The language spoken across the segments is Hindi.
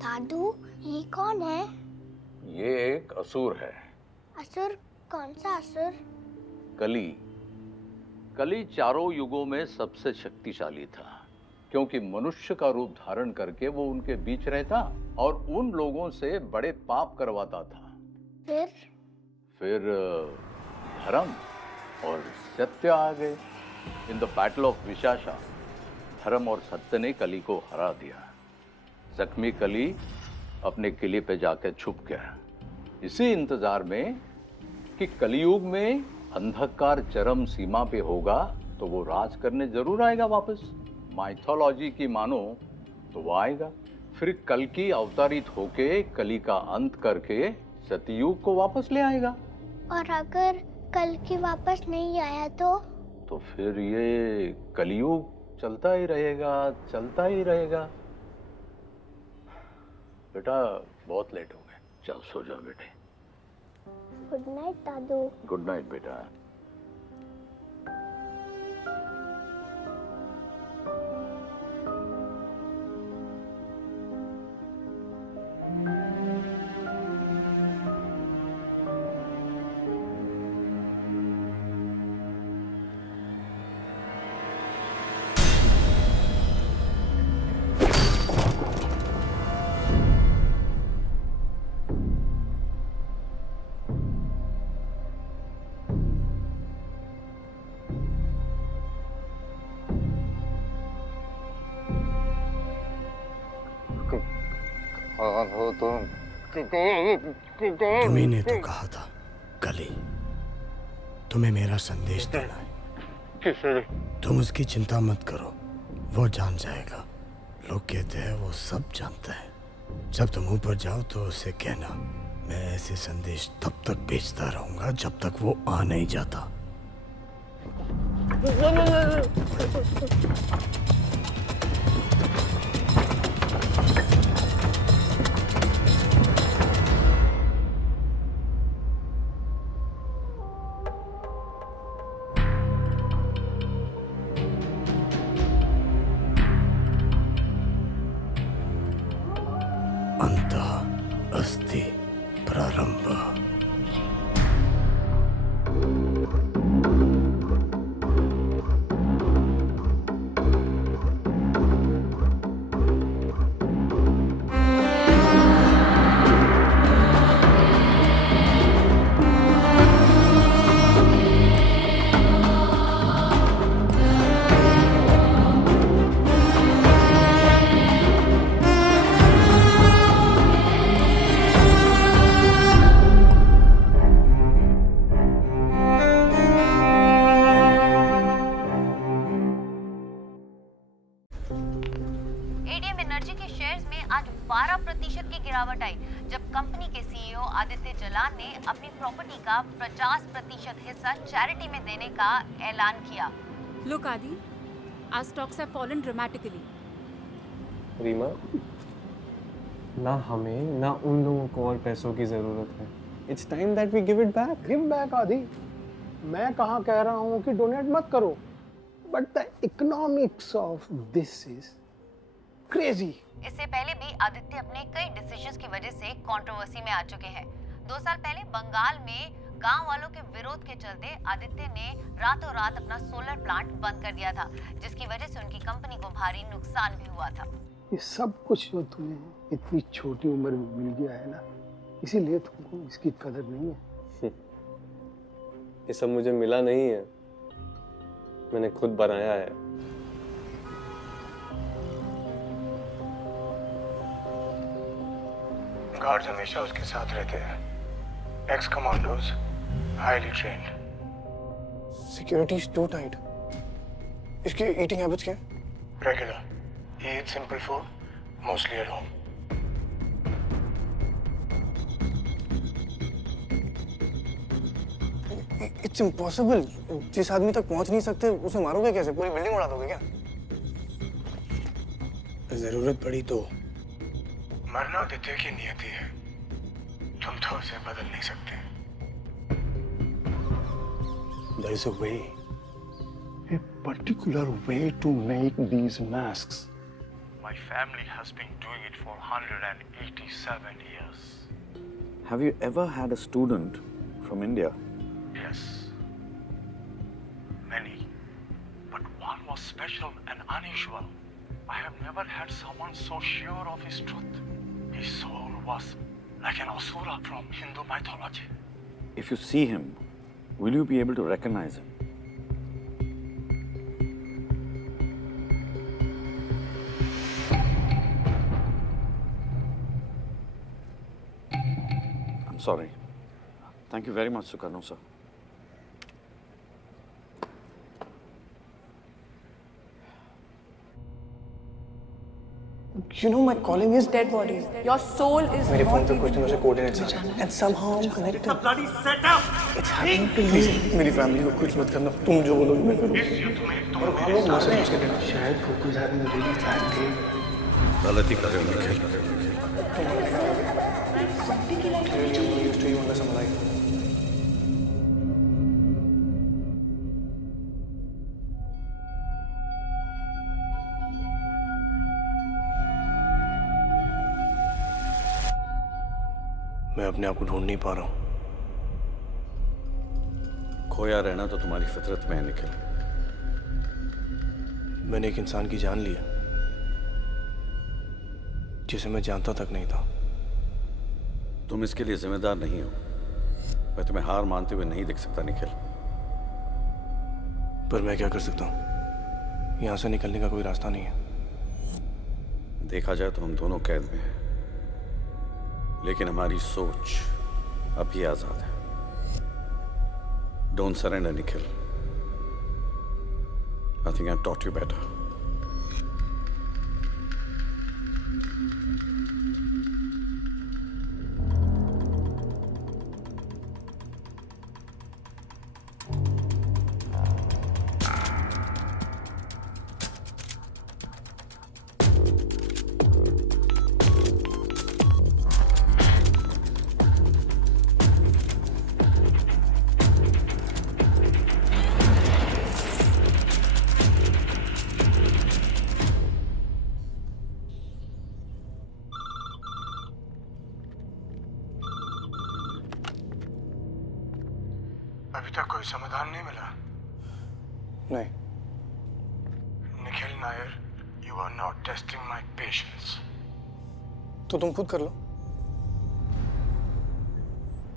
दादू, ये कौन है? ये एक असुर है। असुर? कौन सा असुर? कली। कली चारों युगों में सबसे शक्तिशाली था, क्योंकि मनुष्य का रूप धारण करके वो उनके बीच रहता और उन लोगों से बड़े पाप करवाता था। फिर धर्म और सत्य आ गए। In the battle of Vishakha धर्म और सत्य ने कली को हरा दिया। जख्मी कली अपने किले पे जाकर छुप गया, इसी इंतजार में कि कलयुग में अंधकार चरम सीमा पे होगा तो वो राज करने जरूर आएगा वापस। माइथोलॉजी की मानो तो वो आएगा, फिर कल की अवतारित होके कली का अंत करके सतयुग को वापस ले आएगा। और अगर कल की वापस नहीं आया तो फिर ये कलयुग चलता ही रहेगा, चलता ही रहेगा। बेटा बहुत लेट हो गए, चल सो जाओ बेटे। गुड नाइट दादू। गुड नाइट बेटा। तुम्ही ने तो कहा था कली, तुम्हें मेरा संदेश देना है। तुम उसकी चिंता मत करो, वो जान जाएगा। लोग कहते हैं वो सब जानता है। जब तुम ऊपर जाओ तो उसे कहना मैं ऐसे संदेश तब तक भेजता रहूंगा जब तक वो आ नहीं जाता। अंतः अस्ति प्रारंभ। एडीएम एनर्जी के शेयर्स में आज 12% की गिरावट आई, जब कंपनी के सीईओ आदित्य जलान ने अपनी प्रॉपर्टी का 50% हिस्सा चैरिटी में देने का ऐलान किया। Look Adi, our stocks have fallen dramatically. Reema, ना हमें ना उन लोगों को और पैसों की जरूरत है। It's time that we give it back. Give back आदि। मैं कहाँ कह रहा हूँ कि डोनेट मत करो, but the economics of this is crazy. इससे पहले भी आदित्य अपने कई डिसीजंस की वजह से कंट्रोवर्सी में आ चुके हैं। 2 साल पहले बंगाल में गांव वालों के विरोध के चलते आदित्य ने रातों रात अपना सोलर प्लांट बंद कर दिया था, जिसकी वजह से उनकी कंपनी को भारी नुकसान भी हुआ था। ये सब कुछ जो तुम्हें इतनी छोटी उम्र में मिल गया है ना, इसीलिए तुमको इसकी कदर नहीं है। ये सब मुझे मिला नहीं है, मैंने खुद बनाया है। गार्ड्स हमेशा उसके साथ रहते हैं, ex commandos, highly trained. Security is too tight. इसकी ईटिंग हैबिट्स क्या है? Regular, he eats simple food, mostly at home. It's impossible. जिस आदमी तक पहुंच नहीं सकते उसे मारोगे कैसे? पूरी बिल्डिंग उड़ा दोगे क्या? जरूरत पड़ी तो। मरना आदित्य की नियति है, तुम तो उसे बदल नहीं सकते। There is a way. A particular way to make these masks. My family has been doing it for 187 years. Have you ever had a student from India? Yes. Many. But one was special and unusual. I have never had someone so sure of his truth. His soul was like an asura from Hindu mythology. If you see him, will you be able to recognize him? I'm sorry. Thank you very much, Sukarno sir. You know my calling is dead bodies. Your soul is मेरे फोन पे not कुछ दिनों से कोऑर्डिनेट्स आ रहे हैं and somehow I'm connected. It's a bloody setup. It's happening. Please, मेरी फैमिली को कुछ मत करना. तुम जो बोलोगे मैं करूँगा. और वहाँ लोग मर रहे हैं उसके दिन. शायद कोको साहब ने really plan थे. गलती कर रहे हो Nikhil. Used to you unless I'm alive. मैं अपने आप को ढूंढ नहीं पा रहा हूँ. खोया रहना तो तुम्हारी फितरत में है निखिल. मैंने एक इंसान की जान ली है जिसे मैं जानता तक नहीं था. तुम इसके लिए जिम्मेदार नहीं हो. मैं तुम्हें हार मानते हुए नहीं देख सकता निखिल. पर मैं क्या कर सकता हूँ? यहाँ से निकलने का कोई रास्ता नहीं है. देखा जाए तो हम दोनों कैद में हैं, लेकिन हमारी सोच अभी आजाद है. Don't surrender Nikhil. I think I taught you better. अभी तक कोई समाधान नहीं मिला. नहीं. Nikhil Nair, you are not testing my patience. तो तुम खुद कर लो.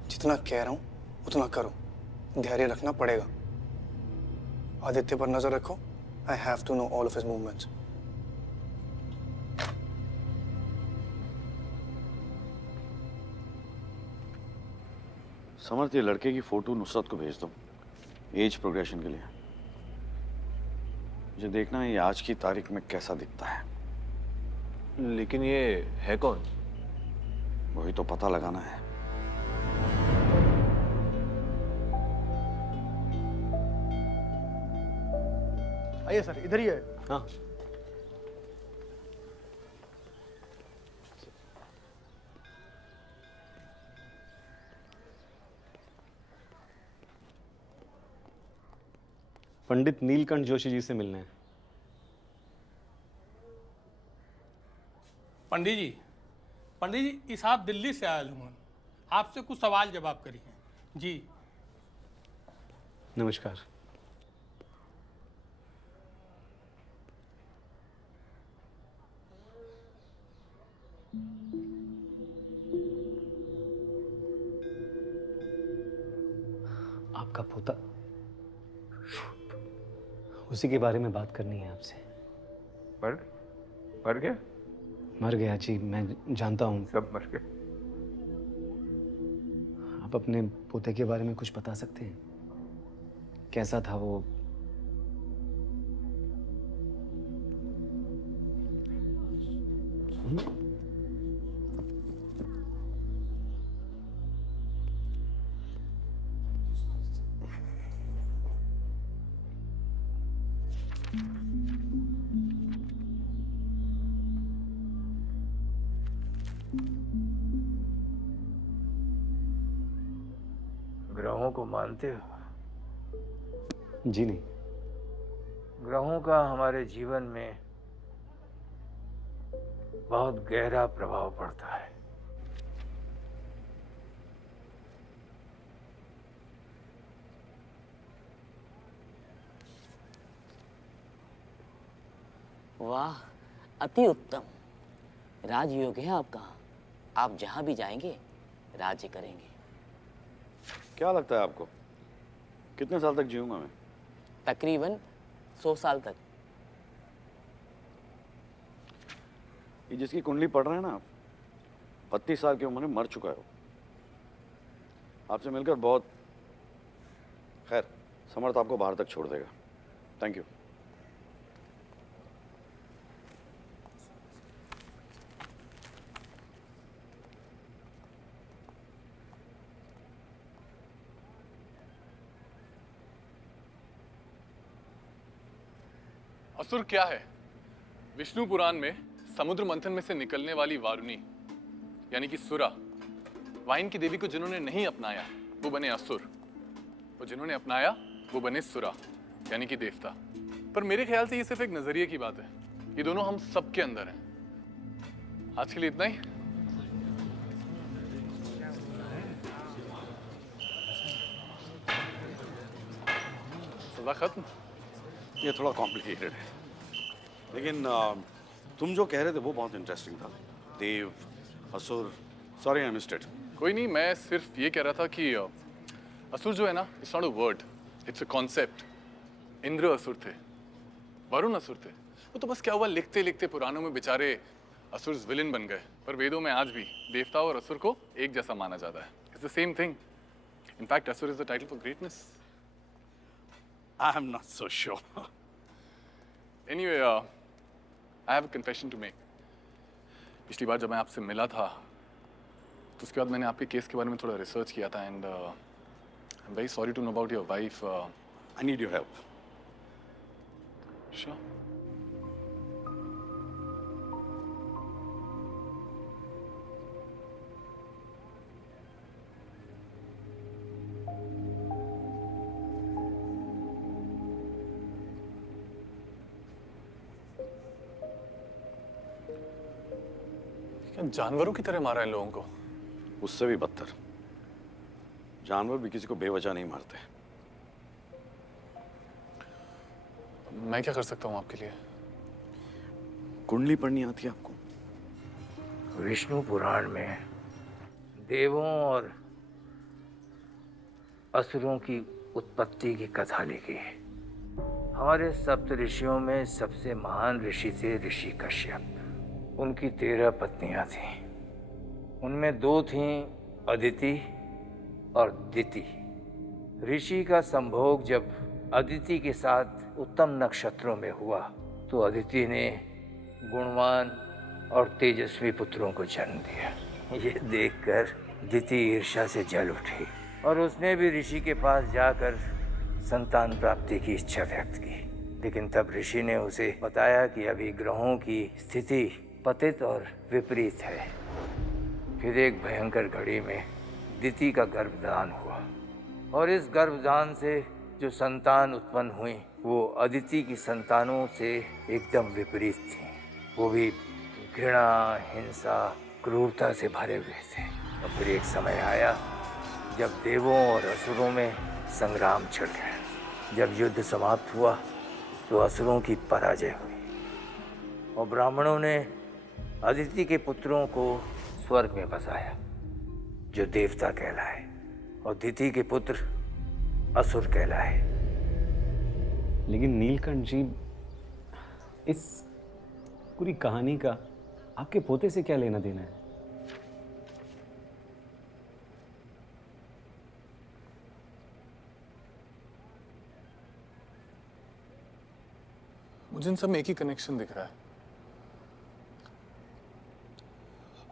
जितना कह रहा हूँ उतना करो. धैर्य रखना पड़ेगा. आदित्य पर नजर रखो. I have to know all of his movements. समर्थ, ये लड़के की फोटो नुसरत को भेज दो एज प्रोग्रेशन के लिए. मुझे देखना है ये आज की तारीख में कैसा दिखता है. लेकिन ये है कौन? वही तो पता लगाना है. आइए सर, इधर ही है. हाँ. पंडित नीलकंठ जोशी जी से मिलने हैं. पंडित जी, इस आप दिल्ली से आयल हूँ. आपसे कुछ सवाल जवाब करिए. जी. नमस्कार. आपका पोता, उसी के बारे में बात करनी है आपसे. मर गया? मर गया जी, मैं जानता हूँ. सब मर गए. आप अपने पोते के बारे में कुछ बता सकते हैं? कैसा था वो? ग्रहों को मानते हो? जी नहीं. ग्रहों का हमारे जीवन में बहुत गहरा प्रभाव पड़ता है। वाह, अति उत्तम। राजयोग है आपका। आप जहां भी जाएंगे राज्य करेंगे। क्या लगता है आपको कितने साल तक जीऊंगा मैं? तकरीबन 100 साल तक। ये जिसकी कुंडली पढ़ रहे हैं ना आप, 32 साल की उम्र में मर चुका है वो। आपसे मिलकर बहुत, खैर समर्थ आपको बाहर तक छोड़ देगा। Thank you. असुर क्या है? विष्णु पुराण में समुद्र मंथन में से निकलने वाली वारुणी यानी कि सुरा, वाइन की देवी को जिन्होंने नहीं अपनाया वो बने असुर, और जिन्होंने अपनाया वो बने सुरा यानी कि देवता। पर मेरे ख्याल से ये सिर्फ एक नजरिए की बात है। ये दोनों हम सबके अंदर हैं। आज के लिए इतना ही। सजा खत्म। ये थोड़ा कॉम्प्लिकेटेड है, लेकिन तुम जो कह रहे थे वो बहुत इंटरेस्टिंग था। देव, असुर, सॉरी आई मिस्ड इट। कोई नहीं, मैं सिर्फ ये कह रहा था कि असुर जो है ना, it's not a word, it's a concept. Indra असुर थे, वरुण असुर थे। वो तो बस क्या हुआ, लिखते लिखते पुराणों में बेचारे असुर विलेन बन गए। पर वेदों में आज भी देवता और असुर को एक जैसा माना जाता है। It's the same thing. In fact asur is the title for greatness. I am not so sure. Anyway, I have a confession to make. पिछली बार जब मैं आपसे मिला था तो उसके बाद मैंने आपके केस के बारे में थोड़ा रिसर्च किया था and I am very sorry to know about your wife. I need your help. Sure. जानवरों की तरह मारा इन लोगों को? उससे भी बदतर। जानवर भी किसी को बेवजह नहीं मारते। मैं क्या कर सकता हूँ आपके लिए? कुंडली पढ़नी आती है आपको? विष्णु पुराण में देवों और असुरों की उत्पत्ति की कथा लिखी है। हमारे सप्त ऋषियों में सबसे महान ऋषि थे ऋषि कश्यप। उनकी 13 पत्नियां थीं। उनमें 2 थीं अदिति और दिति। ऋषि का संभोग जब अदिति के साथ उत्तम नक्षत्रों में हुआ तो अदिति ने गुणवान और तेजस्वी पुत्रों को जन्म दिया। ये देखकर दिति ईर्ष्या से जल उठी और उसने भी ऋषि के पास जाकर संतान प्राप्ति की इच्छा व्यक्त की। लेकिन तब ऋषि ने उसे बताया कि अभी ग्रहों की स्थिति पतित और विपरीत है। फिर एक भयंकर घड़ी में दिति का गर्भदान हुआ और इस गर्भदान से जो संतान उत्पन्न हुई वो अदिति की संतानों से एकदम विपरीत थी। वो भी घृणा, हिंसा, क्रूरता से भरे हुए थे। और फिर एक समय आया जब देवों और असुरों में संग्राम छिड़ गया। जब युद्ध समाप्त हुआ तो असुरों की पराजय हुई और ब्राह्मणों ने अदिति के पुत्रों को स्वर्ग में बसाया जो देवता कहलाए और दिति के पुत्र असुर कहलाए। लेकिन नीलकंठ जी, इस पूरी कहानी का आपके पोते से क्या लेना देना है? मुझे इन सब में एक ही कनेक्शन दिख रहा है।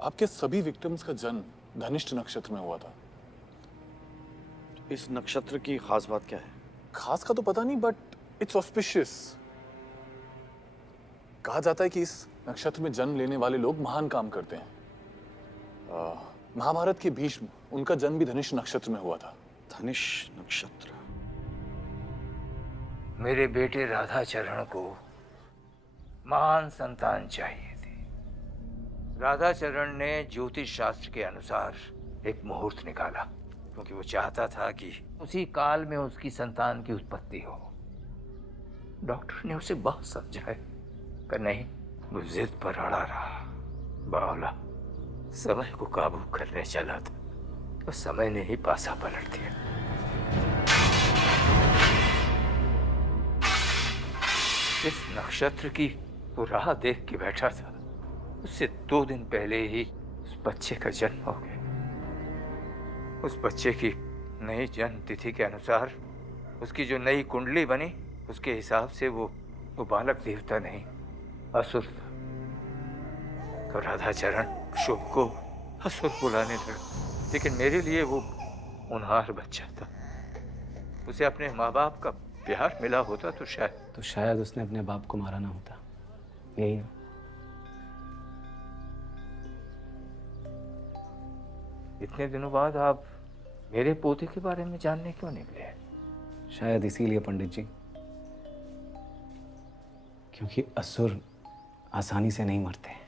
आपके सभी विक्टिम्स का जन्म धनिष्ठ नक्षत्र में हुआ था। इस नक्षत्र की खास बात क्या है? खास का तो पता नहीं, बट इट्स ऑस्पिशियस। कहा जाता है कि इस नक्षत्र में जन्म लेने वाले लोग महान काम करते हैं। महाभारत के भीष्म, उनका जन्म भी धनिष्ठ नक्षत्र में हुआ था। धनिष्ठ नक्षत्र। मेरे बेटे राधाचरण को महान संतान चाहिए थी। राधाचरण ने ज्योतिष शास्त्र के अनुसार एक मुहूर्त निकाला, क्योंकि वो चाहता था कि उसी काल में उसकी संतान की उत्पत्ति हो। डॉक्टर ने उसे बहुत समझाया, पर नहीं, वो जिद पर अड़ा रहा। बावला समय को काबू करने चला था, तो समय ने ही पासा पलट दिया। इस नक्षत्र की वो राह देख के बैठा था, उससे 2 दिन पहले ही उस बच्चे का जन्म हो गया। उस बच्चे की नई जन्म तिथि के अनुसार उसकी जो नई कुंडली बनी, उसके हिसाब से वो बालक देवता नहीं, असुर था। तो राधाचरण शुभ को असुर बुलाने लगा, लेकिन मेरे लिए वो होनहार बच्चा था। उसे अपने माँ बाप का प्यार मिला होता तो शायद उसने अपने बाप को मारा ना होता। यही ना? इतने दिनों बाद आप मेरे पोते के बारे में जानने क्यों निकले? शायद इसीलिए पंडित जी, क्योंकि असुर आसानी से नहीं मरते।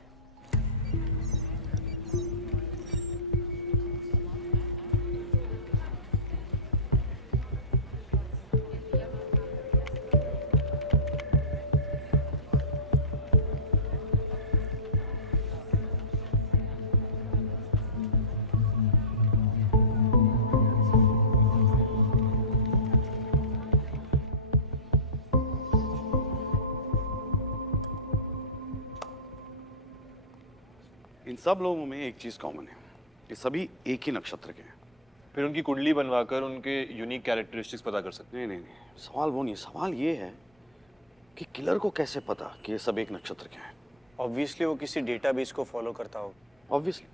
इन सब लोगों में एक चीज कॉमन है, ये सभी एक ही नक्षत्र के हैं। फिर उनकी कुंडली बनवाकर उनके यूनिक कैरेक्टरिस्टिक्स पता कर सकते हैं। नहीं, सवाल वो नहीं, सवाल ये है कि किलर को कैसे पता कि ये सब एक नक्षत्र के हैं। ऑब्वियसली वो किसी डेटाबेस को फॉलो करता हो। ऑब्वियसली,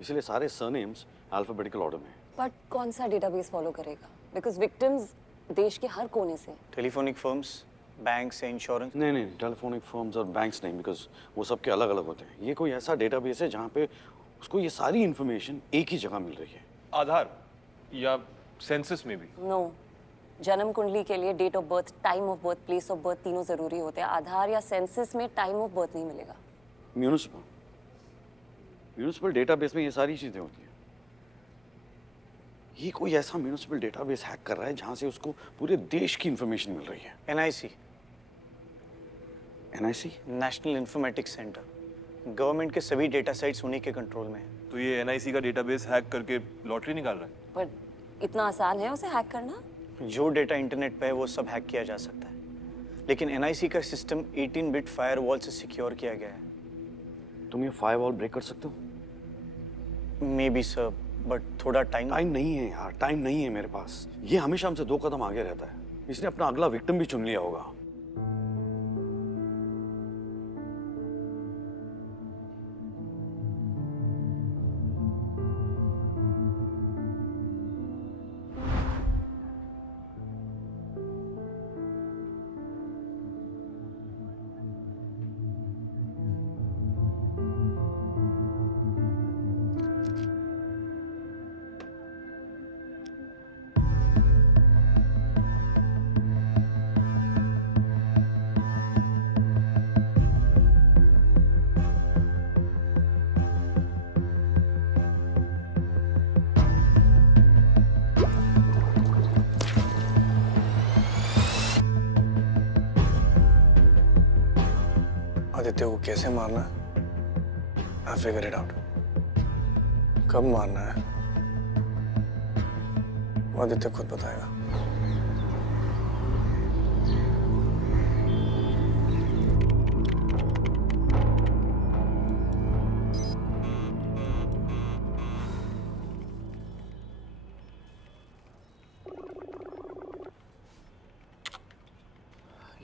इसलिए सारे सरनेम्स अल्फाबेटिकल ऑर्डर में। बट कौन सा डेटाबेस फॉलो करेगा? बिकॉज विक्टिम्स देश के हर कोने से। Telephonic firms, banks, insurance? नहीं, टेलीफोनिक फर्म्स और बैंक्स नहीं, बिकॉज वो सबके अलग अलग होते हैं। ये कोई ऐसा डेटाबेस है जहाँ पे उसको ये सारी इंफॉर्मेशन एक ही जगह मिल रही है। आधार या सेंसस में भी? नो, जन्म कुंडली के लिए date of birth, time of birth, place of birth तीनों जरूरी होते हैं। आधार या सेंसस में टाइम ऑफ बर्थ नहीं मिलेगा। म्यूनिसिपल डेटाबेस में ये सारी चीजें होती हैं। ये कोई ऐसा म्यूनिसिपल डेटाबेस हैक कर रहा है जहां से उसको पूरे देश की इंफॉर्मेशन मिल रही है। NIC, national informatics centre, government के सभी डेटा साइट्स उन्हीं के कंट्रोल में है। तो ये एनआईसी का डेटाबेस हैक करके लॉटरी निकाल रहा है? पर इतना आसान है उसे हैक करना? जो डेटा इंटरनेट पे है वो सब हैक किया जा सकता है, लेकिन एनआईसी का सिस्टम 18 बिट फायरवॉल से सिक्योर किया गया है। तुम ये फायरवॉल ब्रेक कर सकते हो? मे बी सर, बट थोड़ा टाइम नहीं है यार, टाइम नहीं है मेरे पास। ये हमेशा हमसे 2 कदम आगे रहता है। इसने अपना अगला विक्टिम भी चुन लिया होगा। आदित्य को कैसे मारना है, आई फिगर इट आउट। कब मारना है वो आदित्य खुद बताएगा।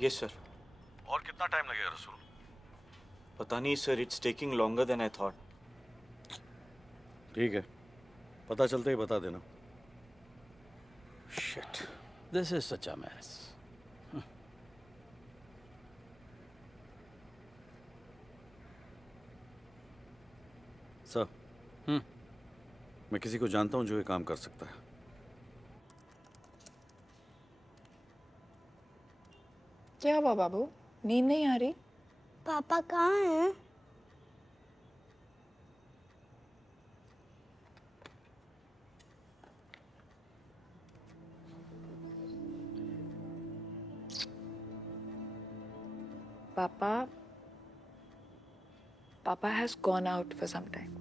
Yes sir. और कितना टाइम लगेगा रसूल? पता नहीं sir, it's taking longer than I thought. ठीक है, पता चलते ही बता देना। Shit, this is such a mess. Sir, मैं किसी को जानता हूं जो ये काम कर सकता है। क्या हुआ बाबू, नींद नहीं आ रही? पापा कहाँ हैं? Papa has gone out for some time.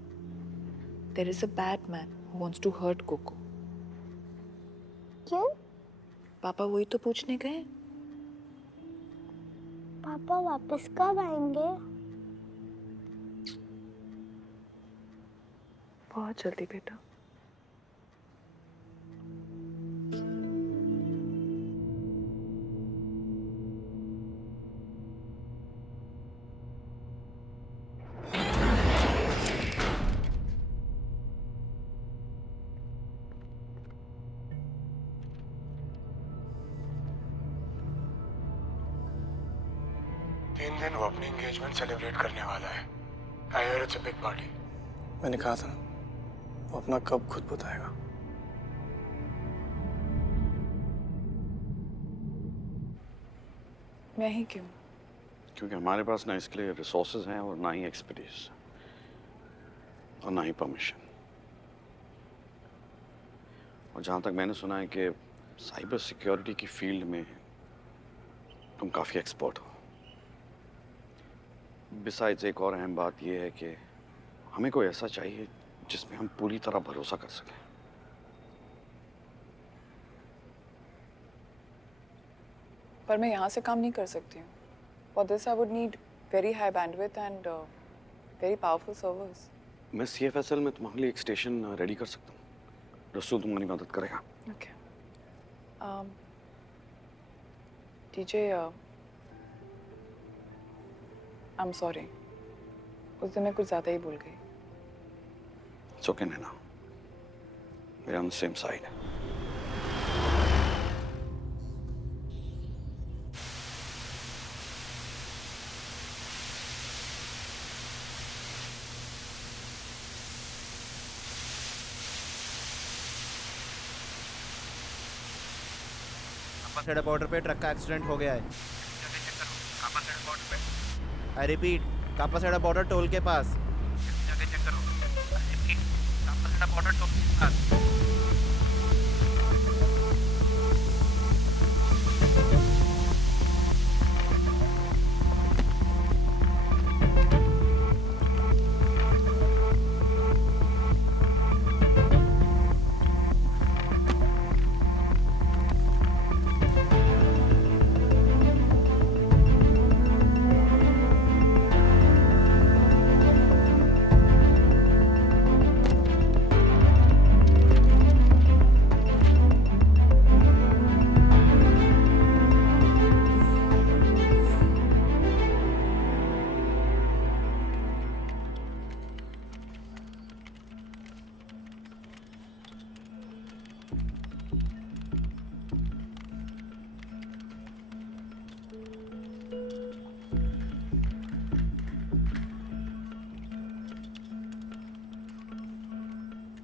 There is a bad man who wants to hurt Coco. क्यों? पापा वही तो पूछने गए। पापा वापस कब आएंगे? बहुत जल्दी बेटा। दिन वो अपनी एंगेजमेंट सेलिब्रेट करने वाला है। I heard it's a big party. मैंने कहा था वो अपना कब खुद बताएगा। मैं ही क्यों? क्योंकि हमारे पास ना इसके लिए रिसोर्सेज हैं और ना ही एक्सपर्टीज और ना ही परमिशन। और जहाँ तक मैंने सुना है कि साइबर सिक्योरिटी की फील्ड में तुम काफ़ी एक्सपर्ट हो। बिसाइड्स एक और अहम बात यह है कि हमें कोई ऐसा चाहिए जिसमें हम पूरी तरह भरोसा कर सकें। पर मैं यहाँ से काम नहीं कर सकती हूँ। For this I would need very high bandwidth and very powerful servers. मैं CFSL में तुम्हारे लिए एक स्टेशन रेडी कर सकता हूँ। रसूल तुम्हारी मदद करेगा। Okay. DJ, I'm sorry. उस दिन मैं कुछ ज़्यादा ही भूल गई। It's okay, Naina. We're on the same side. Kapashera border पे ट्रक का एक्सीडेंट हो गया है। I repeat, Kapashera border toll के पास। जाके चेक करो। कापासेड़ा बॉर्डर टोल के पास।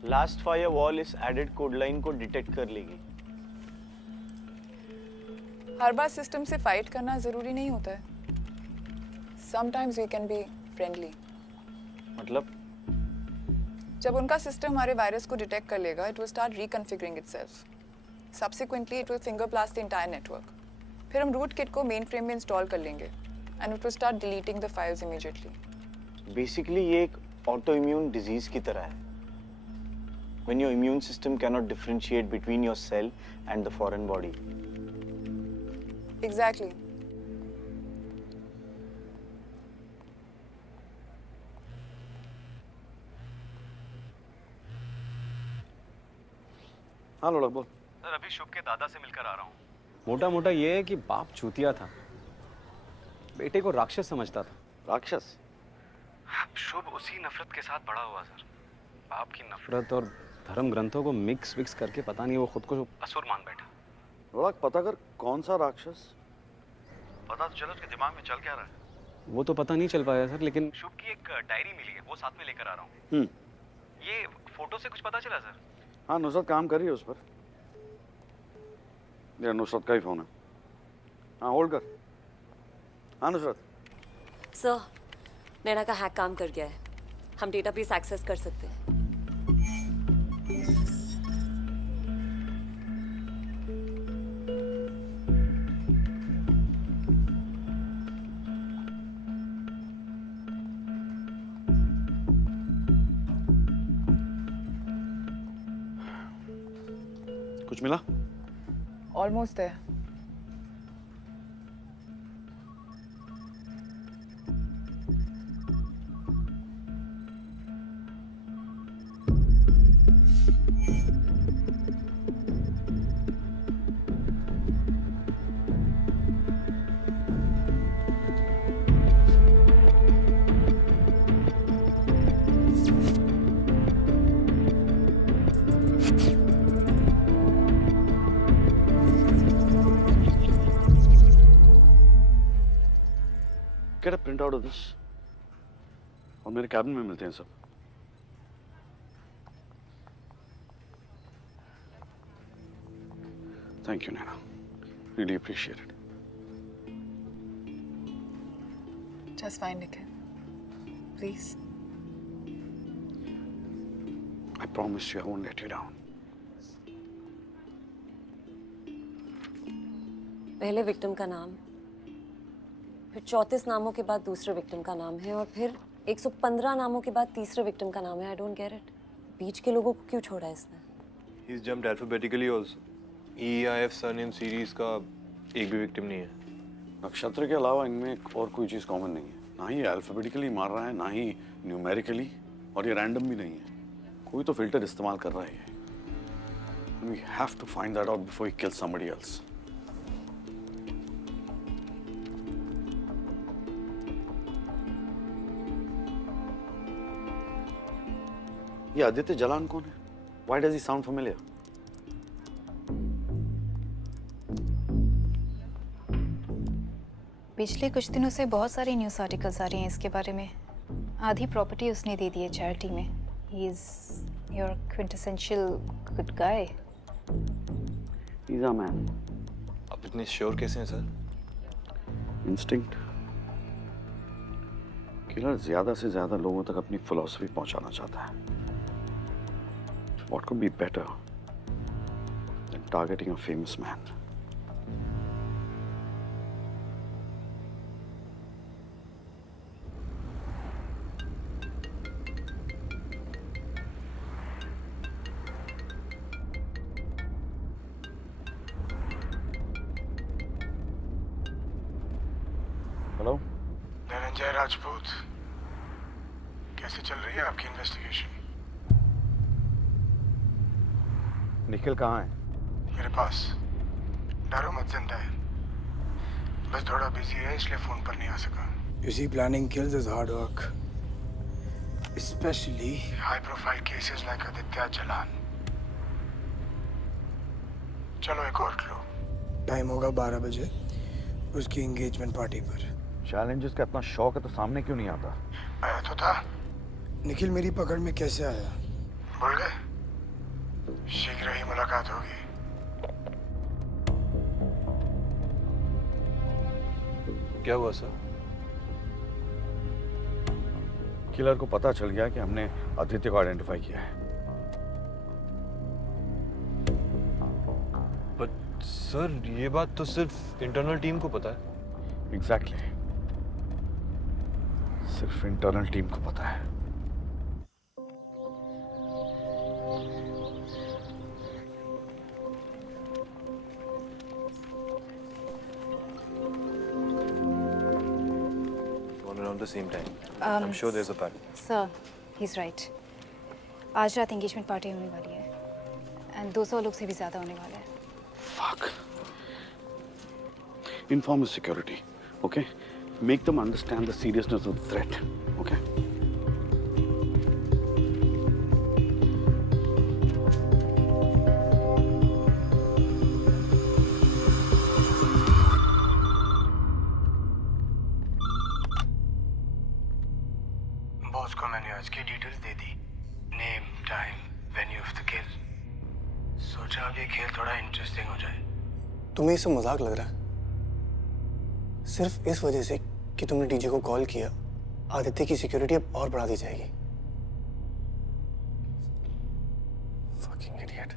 लास्ट फायर वॉल इस एडेड कोड लाइन को डिटेक्ट कर लेगी। हर बार सिस्टम से फाइट करना जरूरी नहीं होता है। Sometimes we can be friendly. मतलब? जब उनका सिस्टम हमारे वायरस को डिटेक्ट कर लेगा, it will start reconfiguring itself. Subsequently, it will finger blast the entire network. फिर हम रूट किट को मेन फ्रेम में इंस्टॉल कर लेंगे, and it will start deleting the files immediately. Basically, ये एक autoimmune disease की तरह है. When your immune system cannot differentiate between your cell and the foreign body. Exactly. हाँ लोड़क बोल। सर अभी शुभ के दादा से मिलकर आ रहा हूँ। मोटा मोटा ये है कि बाप चूतिया था, बेटे को राक्षस समझता था। राक्षस? शुभ उसी नफरत के साथ बड़ा हुआ सर। बाप की नफरत और धर्म ग्रंथों को मिक्स करके पता नहीं वो खुद को असुर मान बैठा। लोड़क पता कर कौन सा राक्षस? पता तो चलो उसके दिमाग में चल क्या रहा है। वो तो पता नहीं चल पाया सर, लेकिन शुभ की एक डायरी मिली है, वो साथ में लेकर आ रहा हूँ। ये फोटो से कुछ पता चला सर? हाँ नुसरत काम कर रही है उस पर। ये नुसरत का ही फोन है। हाँ होल्ड कर। हाँ नुसरत। सर, नैना का हैक काम कर गया है। हम डेटाबेस एक्सेस कर सकते हैं। कुछ मिला? Almost there. Get a print out of this. और मेरे कैबिन में मिलते हैं सब. Thank you, Naina. Really appreciate it. Just fine, Nikhil. Please. I promise you I won't let you down. पहले विक्टिम का नाम, फिर 34 नामों के बाद दूसरे विक्टिम का नाम है और फिर 115 नामों के बाद तीसरे विक्टिम का नाम है। I don't get it. बीच के लोगों को क्यों छोड़ा इसने? He's jumped alphabetically also. EIF surname series का एक भी विक्टिम नहीं है। नक्षत्र के अलावा इनमें और कोई चीज कॉमन नहीं है। ना ही अल्फाबेटिकली मार रहा है, ना ही न्यूमेरिकली, और ये रैंडम भी नहीं है। कोई तो फिल्टर इस्तेमाल कर रहा है। We have to find that out before he kills somebody else. ये आदित्य जलान कौन है? Why does he sound familiar? पिछले कुछ दिनों से बहुत सारे न्यूज़ आर्टिकल्स आ रहे हैं इसके बारे में। आधी प्रॉपर्टी उसने दे दी है चैरिटी में। He is your quintessential good guy. He's a man. आप इतने श्योर कैसे हैं सर? Instinct. किलर ज्यादा से ज्यादा लोगों तक अपनी फिलॉसफी पहुंचाना चाहता है। What could be better than targeting a famous man? Hello Dhananjay Rajput, कैसे चल रही है आपकी इन्वेस्टिगेशन? निखिल कहाँ है? मेरे पास। डरो मत, जिंदा है। बस थोड़ा बिजी है इसलिए फोन पर नहीं आ सका। You see, planning kills is hard work, especially high profile cases like Aditya Jalan. चलो एक और क्लू। टाइम होगा 12 बजे उसकी एंगेजमेंट पार्टी पर। चैलेंजेस का इतना शौक है तो सामने क्यों नहीं आता? आया तो था। निखिल मेरी पकड़ में कैसे आया? भूल गए? शीघ्र ही मुलाकात होगी। क्या हुआ सर? किलर को पता चल गया कि हमने आदित्य को आइडेंटिफाई किया है। बट सर ये बात तो सिर्फ इंटरनल टीम को पता है। एग्जैक्टली। सिर्फ इंटरनल टीम को पता है। At the same time. I'm sure there's a pattern. Sir, he's right. आज रात एंगेजमेंट पार्टी होने वाली है एंड 200 लोग से भी ज्यादा होने वाले हैं। Fuck. Inform the security, okay? Make them understand the seriousness of the threat, okay? Boss को मैंने आज की details they the. Name, time, venue of the किल। सोचा अब ये खेल थोड़ा इंटरेस्टिंग हो जाए। तुम्हें ये सब मजाक लग रहा है? सिर्फ इस वजह से कि तुमने डीजे को कॉल किया, आदित्य की सिक्योरिटी अब और बढ़ा दी जाएगी। Fucking idiot.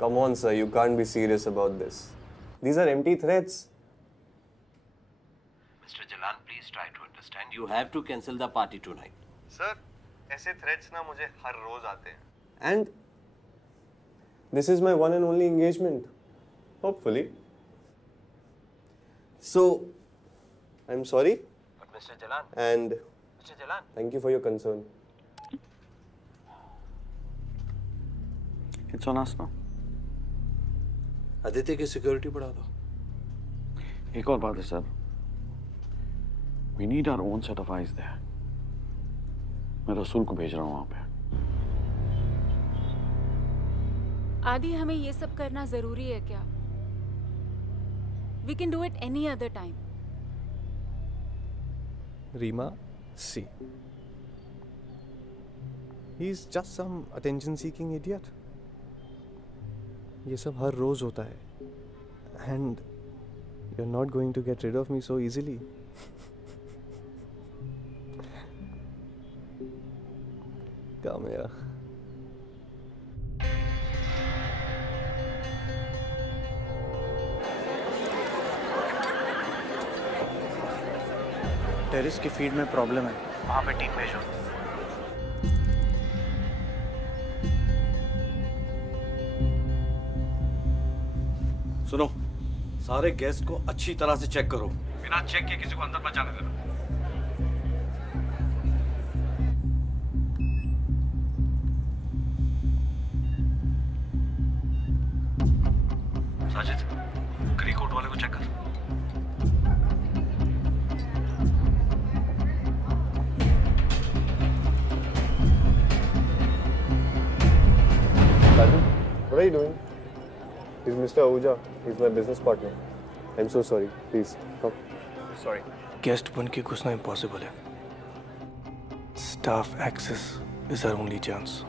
Come on, sir. You can't be serious about this. These are empty threats. Mr. Jalan, please try to understand. You have to cancel the party tonight. Sir, ऐसे threats ना मुझे हर रोज आते हैं. And this is my one and only engagement. Hopefully. So, I'm sorry. But Mr. Jalan. And Mr. Jalan. thank you for your concern. It's on us now. Aditya की सिक्योरिटी बढ़ा दो. एक और बात है sir. We need our own set of eyes there. मैं रसूल को भेज रहा हूँ वहाँ पे. आदि, हमें ये सब करना जरूरी है क्या? We can do it any other time. Reema, see. He's just some attention-seeking idiot. ये सब हर रोज होता है. And you're not going to get rid of me so easily. Come here. Terrace की फीड में प्रॉब्लम है, वहाँ पे टीम भेजो. सुनो, सारे गेस्ट को अच्छी तरह से चेक करो. बिना चेक के किसी को अंदर मत जाने देना. साजिद, ग्री कोट वाले को चेक कर. What are you doing? He's Mr. Ahuja. He's my business partner. I'm so sorry. Please, come. Sorry. Guest बन के घुसना impossible है. Staff access is our only chance.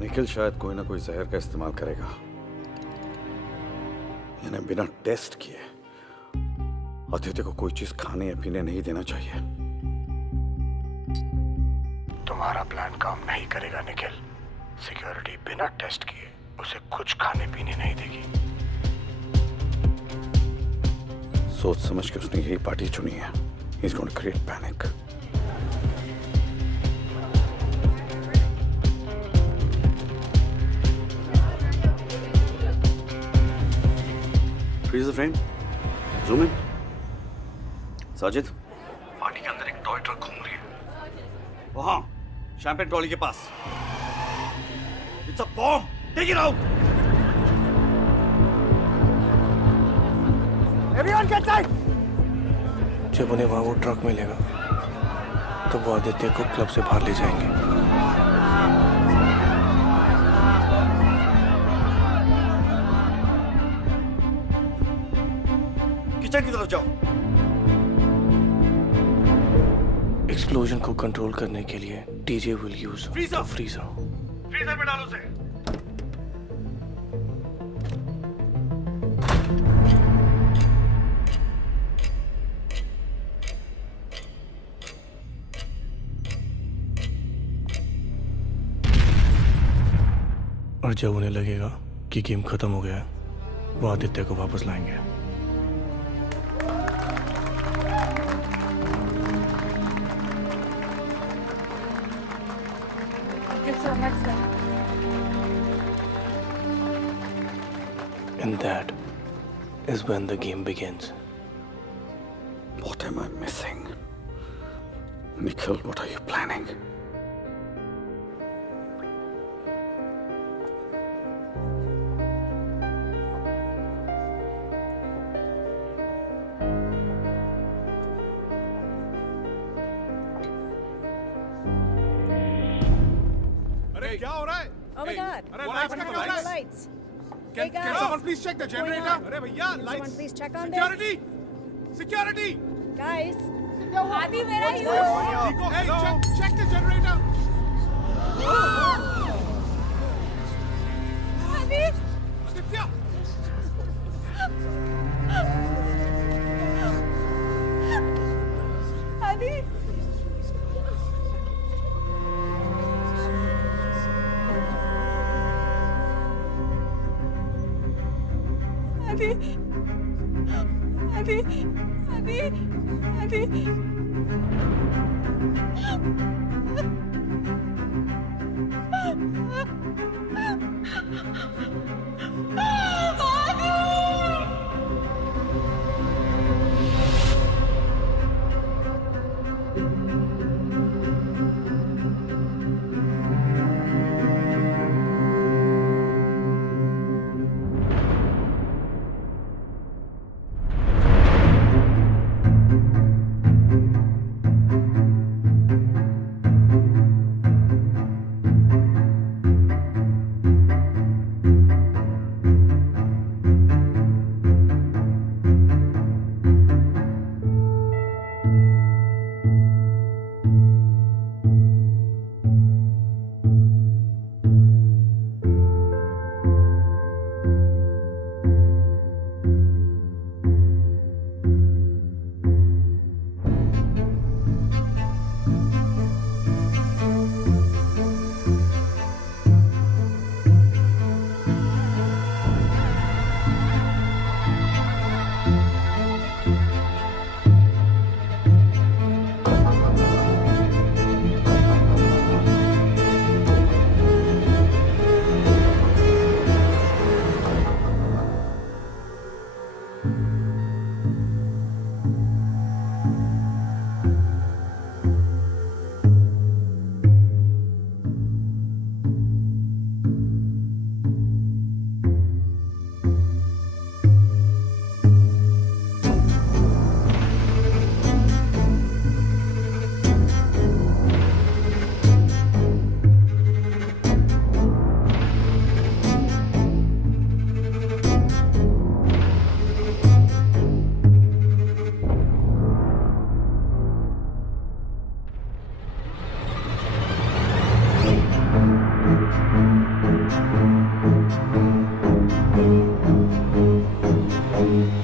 Nikhil शायद कोई ना कोई जहर का इस्तेमाल करेगा. यानी बिना टेस्ट किए आदित्य को कोई चीज खाने या पीने नहीं देना चाहिए. तुम्हारा प्लान काम नहीं करेगा निखिल. सिक्योरिटी बिना टेस्ट किए उसे कुछ खाने पीने नहीं देगी. सोच समझ के उसने यही पार्टी चुनी है. He's going to create panic. Freeze the frame. Zoom in. Sajid, party के अंदर एक टॉय ट्रक घूम रही है. वहाँ शैंपेन ट्रॉली के पास. It's a bomb. Take it out. Everyone get tight. जब उन्हें वहाँ वो ट्रक मिलेगा, तो वो आदित्य को क्लब से बाहर ले जाएंगे. किचन की तरफ जाओ. एक्सप्लोजन को कंट्रोल करने के लिए DJ will use freezer. Freezer में डालो उसे. और जब उन्हें लगेगा कि गेम खत्म हो गया है, वो आदित्य को वापस लाएंगे. And that is when the game begins. What am I missing? Nikhil, what are you planning? अरे क्या हो रहा है? Oh my God! अरे What's लाइट्स happening का to the lights? Hey Can guys! someone please check the What's going generator? on? अरे भैया Can lights. someone please check on Security! this? Security! Guys! Adi, where are you? Nico, hey, check the generator. Adi! Aditya! Adi! Adi! आदि आदि आदि Thank you.